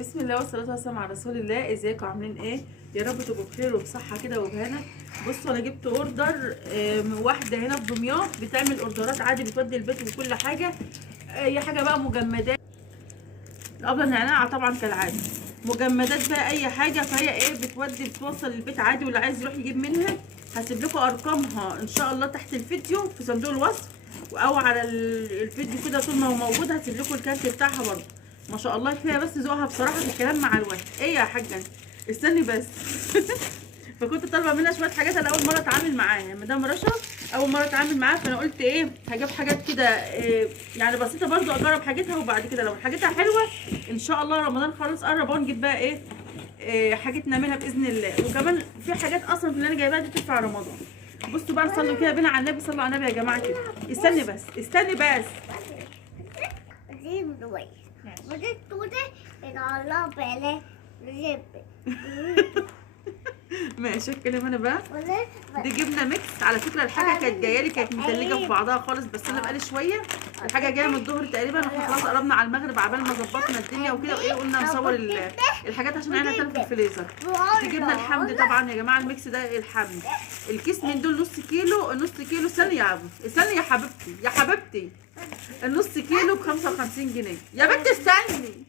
بسم الله والصلاه والسلام على رسول الله. ازيكم عاملين ايه؟ يا رب تبقوا بخير وبصحه كده وبهنا. بصوا انا جبت اوردر من واحده هنا في دمياط بتعمل اوردرات عادي، بتودي البيت وكل حاجه. اي حاجه بقى، مجمدات، الابله النعناع طبعا كالعاده، مجمدات بقى اي حاجه، فهي ايه بتوصل البيت عادي، واللي عايز يروح يجيب منها. هسيب لكم ارقامها ان شاء الله تحت الفيديو في صندوق الوصف او على الفيديو كده طول ما هو موجود. هسيب لكم الكارت بتاعها برضه. ما شاء الله كفايه بس ذوقها بصراحه في الكلام مع الواحد. ايه يا حاجه انت؟ استني بس. فكنت طالبه منها شويه حاجات، انا اول مره اتعامل معاها مدام رشا، اول مره اتعامل معاها، فانا قلت ايه هجيب حاجات كده يعني بسيطه برضو، اجرب حاجتها، وبعد كده لو حاجتها حلوه ان شاء الله رمضان خلاص قرب ونجيب بقى حاجات نعملها باذن الله. وكمان في حاجات اصلا اللي انا جايباها دي تنفع رمضان. بصوا بقى، نصلوا كده بينا على النبي، صلوا على النبي يا جماعه كده. استني بس استني بس. ماشي اتكلم انا بقى. دي جبنه ميكس على فكره. الحاجه كانت جايه لي كانت متلجه في بعضها خالص، بس انا بقالي شويه. الحاجه جايه من الظهر تقريبا، واحنا خلاص قربنا على المغرب عبال ما ظبطنا الدنيا وكده، وايه قلنا نصور الحاجات عشان عينها تلف في الفريزر. دي جبنه الحمد طبعا يا جماعه. الميكس ده الحمد، الكيس من دول نص كيلو. نص كيلو ثانيه يا ابو، ثانيه يا حبيبتي يا حبيبتي. النص كيلو ب 55 جنيه يا بنت. استني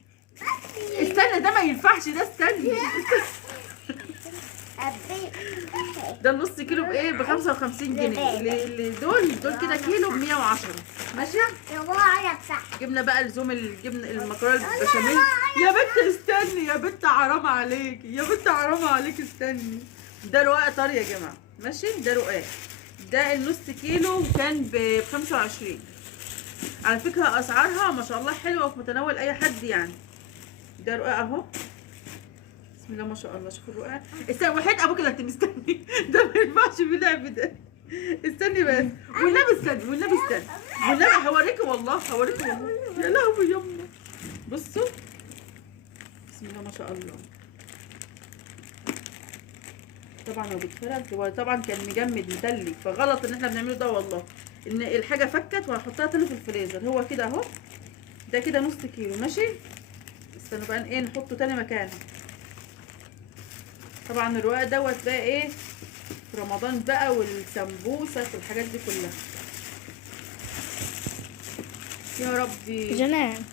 استني، ده ما ينفعش ده، استني. ده النص كيلو بايه؟ ب 55 جنيه. اللي دول كده كيلو ب 110. ماشي. جبنا بقى لزوم الجبن المكرونه البشاميل. يا بنت استني يا بنت، حرام عليكي يا بنت، حرام عليكي، استني. ده رقاق طري يا جماعه. ماشي، ده رقاق. ده النص كيلو كان ب 25. على فكره اسعارها ما شاء الله حلوه وفي متناول اي حد يعني. ده رقاق اهو، بسم الله ما شاء الله. شوفوا الرقاق. استني وحيد ابوك اللي انت مستني. ده ما ينفعش باللعب ده. استني بس والنبي، استني والنبي، استني والنبي، هوريكي والله، هوريكي والله. يا لهوي يما. بصوا بسم الله ما شاء الله. طبعا هو بيتفرد، هو طبعا كان مجمد متلج، فغلط ان احنا بنعمله ده والله. ان الحاجه فكت وهحطها تاني في الفريزر. هو كده اهو، ده كده نص كيلو. ماشي. استنوا بقى ايه نحطه تاني مكانه. طبعا الرقاق دوت بقى ايه في رمضان بقى، والسمبوسه والحاجات دي كلها. يا ربي. جنان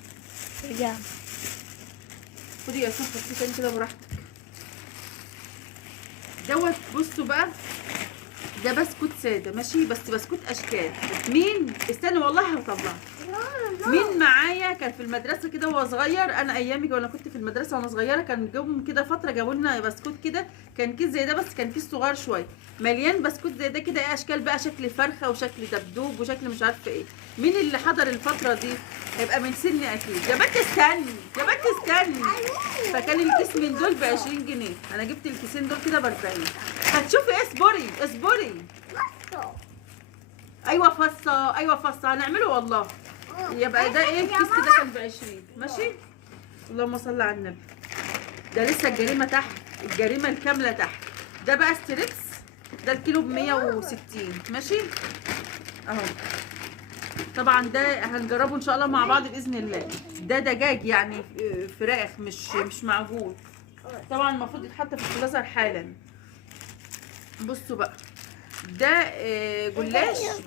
رجع. خدي يا سمسم حطيه تاني كده براحتك. دوت بصوا بقى، ده بسكوت ساده. ماشي، بس بسكوت اشكال. مين استنى والله هطلع. مين معايا كان في المدرسه كده وهو صغير؟ انا ايامي وانا كنت في المدرسه وانا صغيره كان جم كده فتره جابوا لنا بسكوت كده، كان كيس زي ده بس كان كيس صغير شويه مليان بسكوت زي ده كده. ايه اشكال بقى، شكل فرخه وشكل دبدوب وشكل مش عارفه ايه. مين اللي حضر الفتره دي؟ هيبقى من سني اكيد. يا بنت استني يا بنت استني. فكان الكيس من دول ب 20 جنيه. انا جبت الكيسين دول كده ب 40. هتشوفي. اصبري اصبري. ايوه فصه، ايوه فصه هنعمله والله. يبقى ده ايه الكيس كده كان ب 20. ماشي. اللهم صل على النبي. ده لسه الجريمه تحت، الجريمه الكامله تحت. ده بقى ستريكس، ده الكيلو ب 160. ماشي اهو. طبعا ده هنجربه ان شاء الله مع بعض باذن الله. ده دجاج يعني فراخ، مش معجون. طبعا المفروض يتحط في الفريزر حالا. بصوا بقى، ده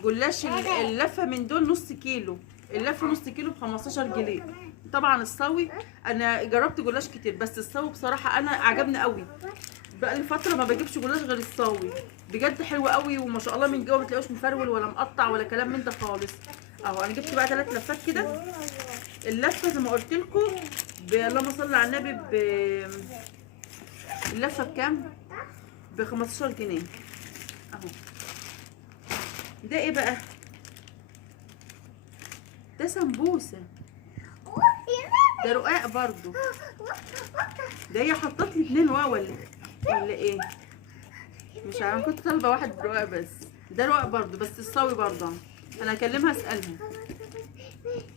جلاش اللفه من دول نص كيلو. اللفه نص كيلو ب 15 جنيه. طبعا الصاوي انا جربت جلاش كتير، بس الصاوي بصراحه انا عجبني قوي. بقى لي فتره ما بجيبش جلاش غير الصاوي، بجد حلو قوي وما شاء الله. من جوه ما تلاقوش مفرول ولا مقطع ولا كلام من ده خالص. اهو انا جبت بقى 3 لفات كده. اللفه زي ما قلت لكم اللهم صل على النبي اللفه بكام؟ ب 15 جنيه اهو. ده ايه بقى؟ ده سمبوسه. ده رقاق برضو. ده هي حطت لي 2 رقاق ولا ايه؟ مش عارفه، كنت طالبه واحد رقاق بس. ده رقاق برضو بس الصاوي برضو. انا هكلمها اسالها.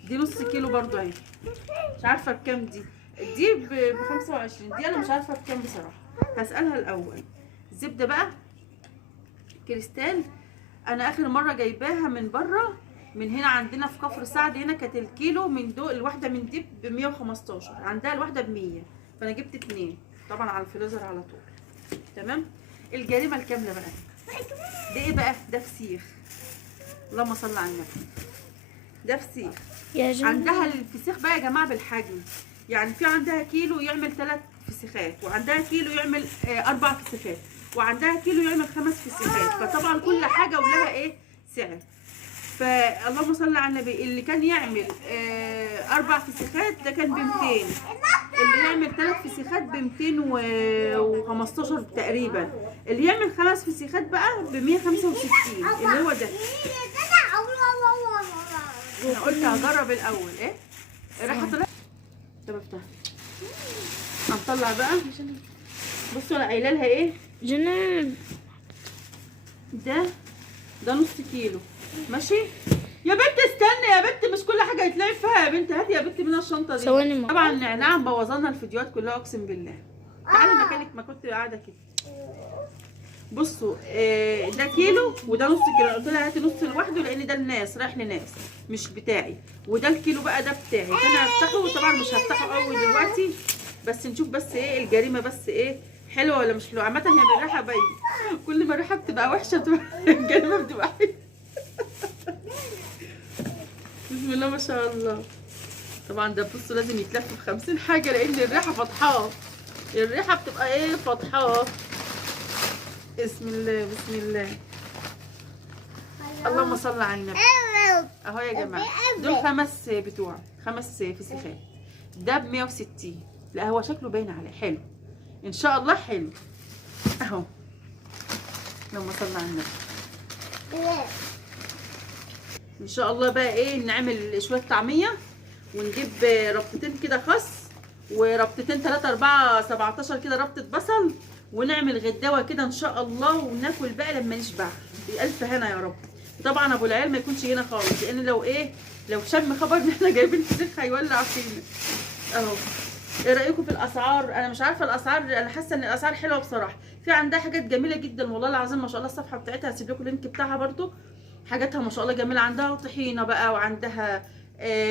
دي نص كيلو برضو اهي. مش عارفه بكام دي. دي ب 25. دي انا مش عارفه بكام بصراحه، هسالها الاول. الزبده بقى كريستال. انا اخر مره جايباها من بره، من هنا عندنا في كفر سعد. هنا كانت الكيلو من دول الواحده من دي ب 115، عندها الواحده ب 100. فانا جبت 2 طبعا على الفريزر على طول. تمام. الجريمه الكامله بقى ده ايه بقى؟ ده فسيخ. اللهم صل على النبي. ده فسيخ. يا جماعة عندها الفسيخ بقى يا جماعه بالحجم، يعني في عندها كيلو يعمل 3 فسيخات، وعندها كيلو يعمل 4 فسيخات، وعندها كيلو يعمل 5 فسيخات. فطبعا كل حاجه ولها ايه سعر. فاللهم صل على النبي، اللي كان يعمل 4 فسيخات ده كان ب 200، اللي يعمل 3 فسيخات ب 215 تقريبا، اللي يعمل 5 فسيخات بقى ب 165 اللي هو ده. انا قلت هجرب الاول ايه الريحه طلعت. طب افتح هنطلع بقى. بصوا انا قايله لها ايه، جنان. ده نص كيلو ماشي. يا بنت استني يا بنت، مش كل حاجه يتلعب فيها يا بنت. هاتي يا بنت من الشنطه دي. ثواني طبعا النعناع مبوظلنا الفيديوهات كلها اقسم بالله. تعالي مكانك ما كنت قاعده كده. بصوا ده كيلو وده نص كيلو. قلت لها هاتي نص لوحده لان ده الناس رايح لناس مش بتاعي، وده الكيلو بقى ده بتاعي. فانا هفتحه طبعا مش هفتحه قوي دلوقتي، بس نشوف بس ايه الجريمه بس ايه حلوه ولا مش حلوه. عامه هي من الريحه باين، كل ما الريحه بتبقى وحشه بتبقى الجريمه بتبقى حلوه. بسم الله ما شاء الله. طبعا ده بصوا لازم يتلف في 50 حاجه لان الريحه فطحاه. الريحه بتبقى ايه فطحاه. بسم الله بسم الله. اللهم صل على النبي. اهو يا جماعه دول 5 بتوع 5 فسيخات. ده ب 160. لا هو شكله باين عليه حلو ان شاء الله حلو اهو. اللهم صل على النبي. ان شاء الله بقى ايه نعمل شويه طعميه، ونجيب ربطتين كده خس، وربطتين 3 4 17 كده ربطه بصل، ونعمل غداوه كده ان شاء الله، وناكل بقى لما نشبع بألف هنا يا رب. طبعا ابو العيال ما يكونش هنا خالص لان لو شم خبر ان احنا جايبين فسيخ هيولع فينا اهو. ايه رايكم في الاسعار؟ انا مش عارفه الاسعار، انا حاسه ان الاسعار حلوه بصراحه. في عندها حاجات جميله جدا والله العظيم ما شاء الله. الصفحه بتاعتها هسيب لكم اللينك بتاعها برده. حاجاتها ما شاء الله جميله. عندها طحينه بقى، وعندها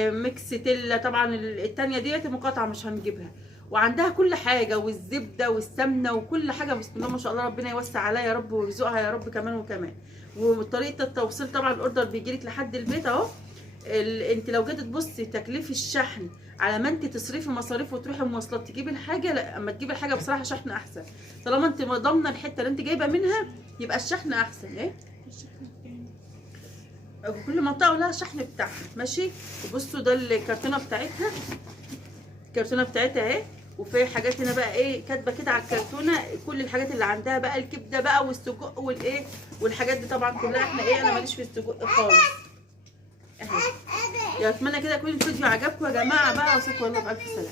ميكس تله. طبعا التانيه ديت مقاطعه مش هنجيبها. وعندها كل حاجه، والزبده والسمنه وكل حاجه. بسم الله ما شاء الله، ربنا يوسع عليها يا رب ويرزقها يا رب كمان وكمان. وطريقه التوصيل طبعا الاوردر بيجيلك لحد البيت اهو. انت لو جيت تبصي تكلفه الشحن على ما انت تصرفي مصاريف وتروحي مواصلات تجيبي الحاجه، لا اما تجيبي الحاجه بصراحه شحن احسن. طالما انت ضامنه الحته اللي انت جايبه منها يبقى الشحن احسن. ايه كل منطقه ولها الشحن بتاعها ماشي. وبصوا ده الكرتونه بتاعتها، الكرتونه بتاعتها اهي. وفي حاجات هنا بقى ايه كاتبه كده على الكرتونه كل الحاجات اللي عندها بقى، الكبده بقى والسجق والايه والحاجات دي طبعا كلها. احنا ايه انا ماليش في السجق خالص اهي. اتمنى كده يكون الفيديو عجبكم يا جماعه بقى، وصلكم والله بالف سلامه.